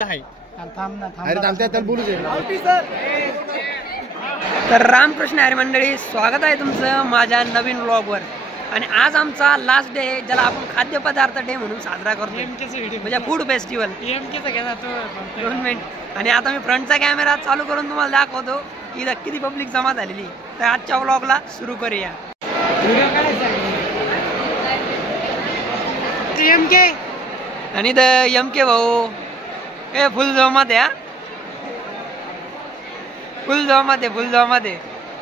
तर रामकृष्ण हरी मंडळी, स्वागत आहे तुमचं माझ्या नवीन व्लॉगवर। आणि आज आमचा लास्ट डे आहे, ज्याला आपण खाद्यपदार्थ डे म्हणून साजरा करतो, म्हणजे फूड फेस्टिवल। 2 मिनिट। आणि आता मी फ्रंटचा कॅमेरा चालू करून तुम्हाला दाखवतो की किती पब्लिक जमा झालेली। तर आजच्या व्लॉगला सुरू करूया। आणि एमके भाऊ हे फुल जमात आहे, फुल जमात आहे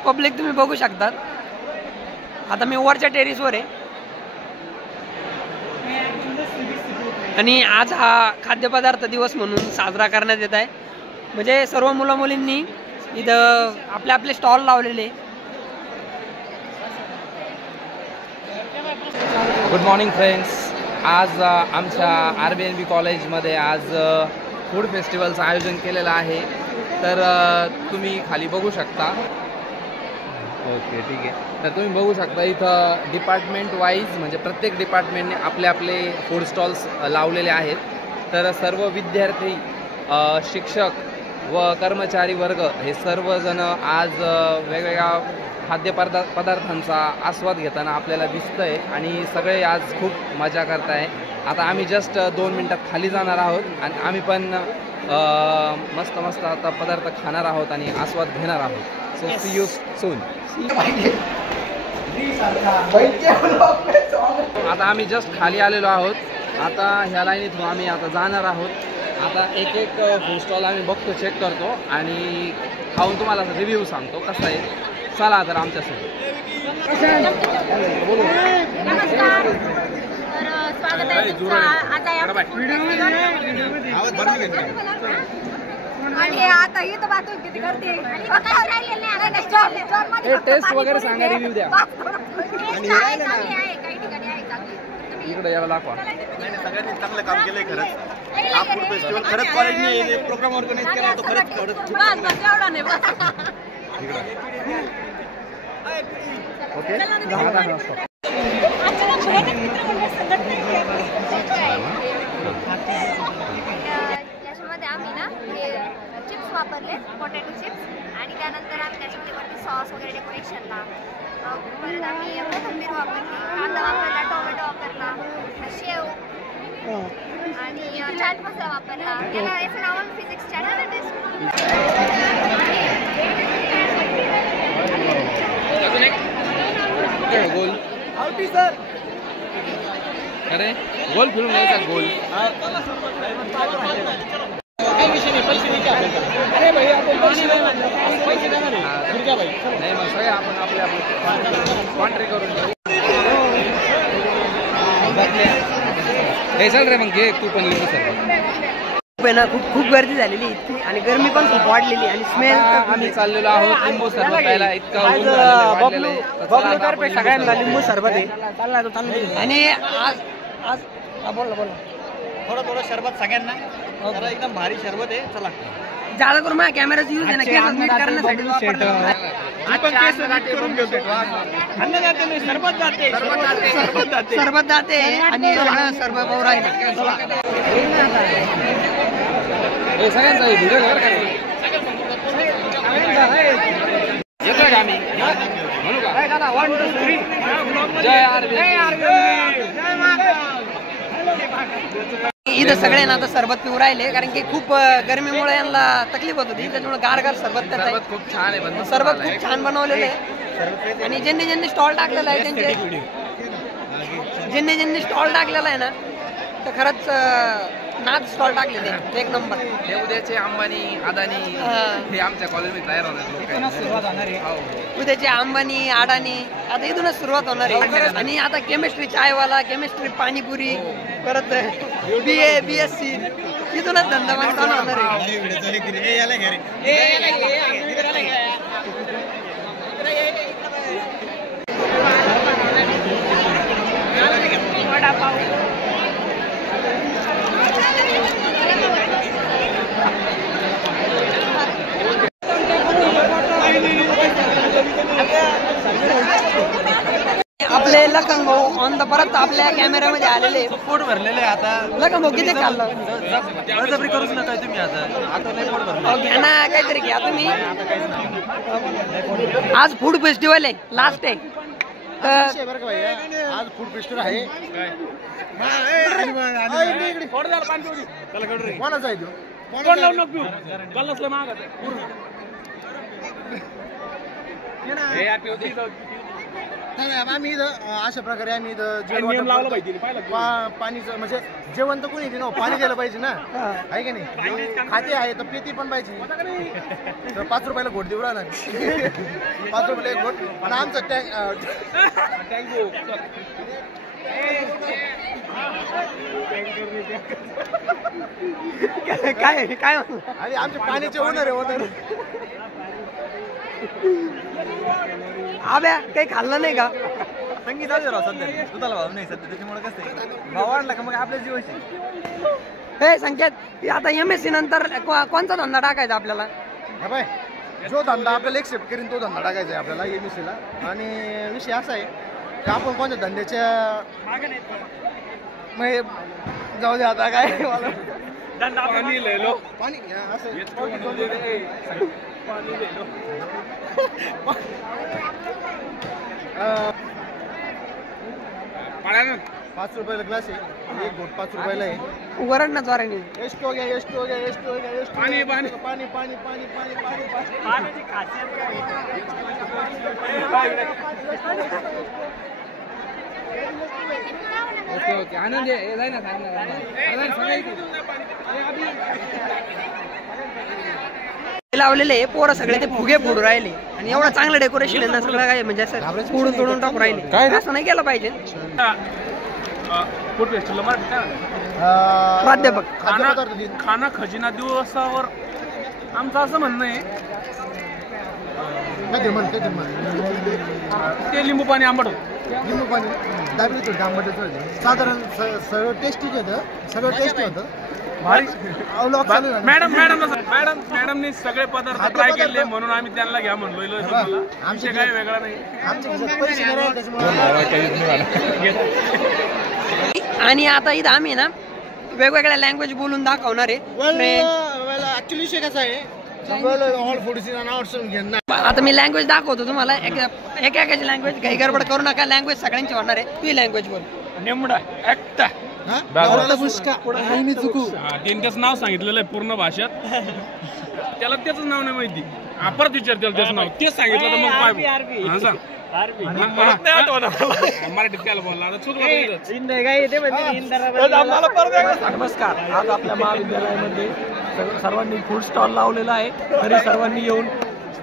पब्लिक तुम्ही बघू शकतात। आता मी वरच्या टेरेसवर आहे आणि आज हा खाद्यपदार्थ दिवस म्हणून साजरा करण्यात येत आहे। म्हणजे सर्व मुलं मुलींनी इथं आपले आपले स्टॉल लावलेले। गुड मॉर्निंग फ्रेंड्स, आज आमच्या RBNB कॉलेजमध्ये आज फूड फेस्टिवलचं आयोजन केलेलं आहे। तर तुम्ही खाली बघू शकता। ओके, ठीक आहे। तर तुम्ही बघू शकता इथं डिपार्टमेंट वाईज, म्हणजे प्रत्येक डिपार्टमेंटने आपले आपले फूड स्टॉल्स लावलेले आहेत। तर सर्व विद्यार्थी, शिक्षक व कर्मचारी वर्ग हे सर्वजण आज वेगवेगळ्या खाद्यपदार्थांचा आस्वाद घेताना आपल्याला दिसतंय आणि सगळे आज खूप मजा करत आहे। आता आम्ही जस्ट 2 मिनिटात खाली जाणार आहोत आणि आम्ही पण मस्त मस्त आता पदार्थ खाणार आहोत आणि आस्वाद घेणार आहोत। So see you soon. आता आम्ही जस्ट खाली आलेलो आहोत। आता ह्या लाईनीतून आम्ही आता जाणार आहोत। आता एक एक फूड स्टॉल आम्ही बघतो, चेक करतो आणि खाऊन तुम्हाला रिव्ह्यू सांगतो कसा आहे। चला तर आमच्यासोबत। स्वागत आहे तुमचं आता या आणि आता ही तर बातून किती करते टेस्ट वगैरे सांगा, रिव्ह्यू द्या। काही ठिकाणी आहे चांगली। इकडे याला दाखवा। सगळ्यांनी चांगलं काम केलंय खरंच। हा फूड फेस्टिवल खरंच कॉलेजने प्रोग्राम ऑर्गनाइज केला तो खरंच एवढा नाही ओके। याच्यामध्ये आम्ही ना हे चिप्स वापरले, पोटॅटो चिप्स, आणि त्यानंतर आम्ही त्याच्यामध्ये वरती सॉस वगैरे डेकोरेशनला परत आम्ही कोथिंबीर वापरली, कांदा वापरला, टोमॅटो वापरला, शेव आणि चाट मसाला वापरला। त्याला याचं नाव फिजिक्स चाट आहे। गोल सर, अरे गोल फिरून घ्यायचा गोल। अरे भाई आपण पैसे देणार नाही, मग सगळे आपण आपले कॉन्ट्री करून हे चल रे, मग घे तू पण लिंबू सरबत। खूप गर्दी झालेली इतकी आणि गरमी पण खूप वाढलेली आणि स्मेल। आम्ही चाललेलो आहोत लिंबू सरबत प्यायला। इतका सगळ्यांना लिंबू सरबत आहे। आणि आज बोला थोडं शरबत सगळ्यांना, एकदम भारी शरबत आहे। चला ज्यादा करून माझ्या कॅमेराचा यूज आहे ना, केस नीट करण्यासाठी सरबत जाते आणि सरबत राहिले सगळ्यांचा व्हिडिओ येतोय का आम्ही म्हणू का? 1 2 3 जय इथं सगळे ना आता सरबत पिऊ राहिले, कारण की खूप गरमीमुळे यांना तकलीफ होत होती, त्याच्यामुळे गार सरबत करत आहे। खूप छान आहे, सरबत खूप छान बनवलेलं आहे। आणि ज्यांनी स्टॉल टाकलेला आहे त्यांचे, ज्यांनी स्टॉल टाकलेला आहे ना, तर खरंच नाच स्टॉल टाकलेले एक नंबर। हे उद्याचे अंबानी, अदानी हे आमच्या कॉलेजमध्ये तयार होणार लोक। उद्याचे अंबानी, अडानी आता इथूनच सुरुवात होणार आहे। आणि आता केमिस्ट्री चायवाला, केमिस्ट्री पाणीपुरी, परत BA BSc इथूनच धंदा चालू होणार आहे। आपले लखन भाऊ ऑन द परत आपल्या कॅमेऱ्यामध्ये आलेले. पोट भरलेले आता. लखन भाऊ किती खाल्लं? बळजबरी करूच नका तुम्ही आता लय पोट भरलं. घ्या ना काहीतरी घ्या तुम्ही. आज फूड फेस्टिवल आहे, लास्ट आहे. आज फूड फेस्टिवल आहे. कोणाचा आहे तो? आम्ही इथं अशा प्रकारे आम्ही इथं पाणीचं म्हणजे जेवण तर कोणी ना पाणी द्यायला पाहिजे ना, आहे की नाही? खाते आहे तर पेती पण पाहिजे. तर 5 रुपयाला घोट देऊ राहिला 5 रुपयाला एक घोट. आणि आमचं काय काय आणि आमचे पाण्याचे ओनर आहे. आब्या काही खाल्लं नाही का? संगीत आहे राव सध्या, दुधाला भाव नाही सध्या, त्याच्यामुळे कसं आहे भाव वाढला का मग आपल्या जीवाची. हे संकेत, आता MSc नंतर कोणता धंदा टाकायचा आपल्याला? हा बाय, जो धंदा आपल्याला एक्सेप्ट करीन तो धंदा टाकायचा आहे आपल्याला MSc ला. आणि विषय असा आहे की आपण कोणत्या धंद्याच्या जाऊ दे आता काय पाणी लिहिलो पाणी असं 5 रुपयाला ग्लास आहे, एक घोट 5 रुपयाला आहे. वरण ना जोराने. एस्ट हो गया, एस्ट हो गया, एस्ट हो गया, एस्ट पाणी पाणी पाणी पाणी पाणी पाणी पाणी ओके ओके आनंद आहे ना, लावलेले पोरं सगळे ते फुगे फोडू राहिले आणि एवढं चांगलं डेकोरेशन आहे ना, सगळं काय म्हणजे असं फोडून तोडून टाकू राहिले. काय असं नाही केलं पाहिजे. प्राध्यापक खाना खजिना दिवसावर आमचं असं म्हणणं आहे ते लिंबू पाणी आंबट होतं. लिंबू पाणी दाबली होतं, आंबटच होतं. साधारण सगळं टेस्टी होतं, सगळं टेस्टी होतं. मॅडमनी सगळे पदार्थ ट्राय केले म्हणून आम्ही त्यांना घ्या म्हणलो. आमचे काही वेगळा नाही. आणि आता इथं आम्ही ना वेगवेगळ्या लँग्वेज बोलून दाखवणार आहे. ऍक्च्युली विषय कसा आहे, आता मी लँग्वेज दाखवतो तुम्हाला. एकाची लँग्वेज काही गडबड करू नका. लँग्वेज सगळ्यांची होणार आहे. तुझी लँग्वेज बोल. नेमडा एकटा त्यांचं नाव सांगितलेलं आहे पूर्ण भाषेत. त्याला त्याच नाव नाही माहिती. परत विचार त्याला त्याचं नाव तेच सांगितलं तर मग सांग. मराठीत त्याला बोलला. नमस्कार. आज आपल्या महाविद्यालयामध्ये सर्वांनी फूड स्टॉल लावलेला आहे. तरी सर्वांनी येऊन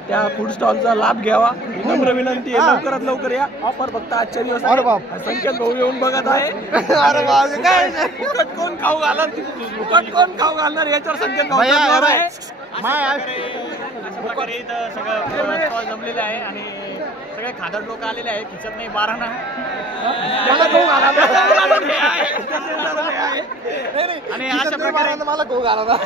त्या फूड स्टॉलचा लाभ घ्यावा ही नम्र विनंती आहे. लवकरात लवकर या. ऑफर फक्त आजच्या दिवस. संकेत भाऊ येऊन बघत आहे. फुकट कोण खाऊ घालणार, फुकट कोण खाऊ घालणार याच्यावर संकेत भाऊ आहे. सगळं जमलेलं आहे आणि सगळे खादड लोक आलेले आहेत. खिचत नाही 12 ना आणि अशा प्रकारे मला खाऊ घाला.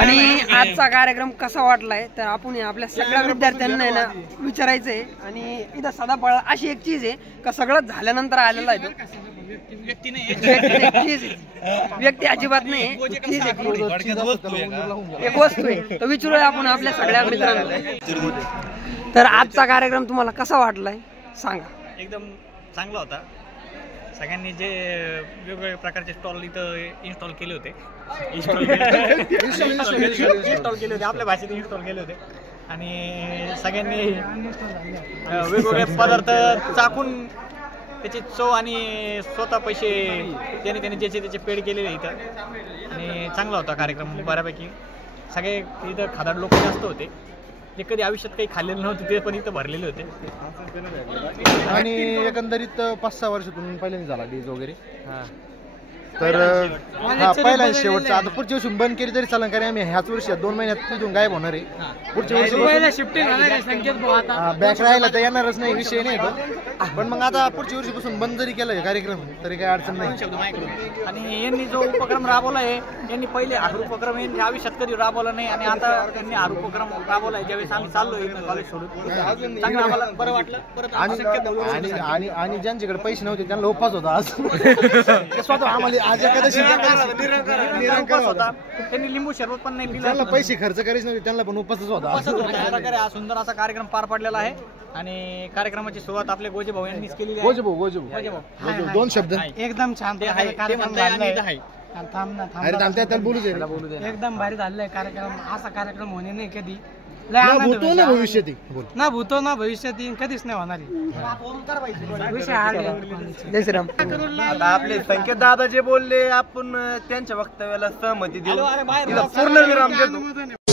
आणि आजचा कार्यक्रम कसा वाटलाय तर आपण आपल्या सगळ्या विद्यार्थ्यांना आहे ना विचारायचंय. आणि इथं सदाफळ अशी एक चीज आहे का सगळं झाल्यानंतर आलेला आहे. तो व्यक्ती अजिबात नाही, एक वस्तू आहे. तो विचारूया आपण आपल्या सगळ्या मित्रांना. तर आजचा कार्यक्रम तुम्हाला कसा वाटलाय सांगा. एकदम चांगला होता. सगळ्यांनी जे वेगवेगळ्या प्रकारचे स्टॉल इथं इन्स्टॉल केले होते, आपल्या भाषेत इन्स्टॉल केले होते. आणि सगळ्यांनी वेगवेगळे पदार्थ चाकून त्याची चव आणि स्वतः पैसे त्यांनी ज्याचे त्याचे पेड केलेले इथं. आणि चांगला होता कार्यक्रम बऱ्यापैकी. सगळे इथं खादाड लोक जास्त होते जे कधी आयुष्यात काही खाल्लेले नव्हते ते पण इथं भरलेले होते. आणि एकंदरीत 5-6 वर्षातून पहिल्यांदा झाला डीज वगैरे. तर हा पहिला शेवटचा. आता पुढच्या वर्षी बंद केली तरी चालेल, कारण आम्ही ह्याच वर्षी 2 महिन्यात तिथून गायब होणार आहे. पुढच्या वर्षी शिफ्टिंग होणार आहे संकेत भाऊ आता. बॅक राहिला तर येणारच नाही, विषय नाही तो. पण मग आता पुढच्या वर्षीपासून बंद जरी केलं कार्यक्रम तरी काही अडचण नाही. आणि यांनी जो उपक्रम राबवला आहे, यांनी पहिले हा उपक्रम यांनी आयुष्यात कधी राबवला नाही आणि आता त्यांनी हा उपक्रम राबवला आहे. ज्यावेळेस आम्ही चाललो कॉलेज सोडून, चांगलं आम्हाला बरं वाटलं. परत आणि ज्यांच्याकडे पैसे नव्हते त्यांना उपवास होता आज. स्वतः आम्हाला आज एखाद्याशी उपवास होता. त्यांनी लिंबू शरबत पण नाही पिलं. त्यांना पैसे खर्च करायचे नव्हते, त्यांना पण उपवासच होता. अशा प्रकारे हा सुंदर असा कार्यक्रम पार पडलेला आहे. आणि कार्यक्रमाची सुरुवात आपले गोजे भाऊ यांनीच केलेली आहे. गोजे भाऊ 2 शब्द. एकदम छान ते आहे, ते म्हणताय आणि इथं आहे. थांब ना अरे थांबत्या त्याला बोलू दे. एकदम भारी झालेला कार्यक्रम. असा कार्यक्रम होणे नाही कधी. भूतो ना भविष्यात बोल. ना भूतो ना भविष्यात कधीच नाही होणार. विषय हार्ड आहे. जय श्रीराम. आता आपले संकेत दादा जे बोलले आपण त्यांच्या वक्तव्याला सहमती देऊ, पूर्ण विराम देतो.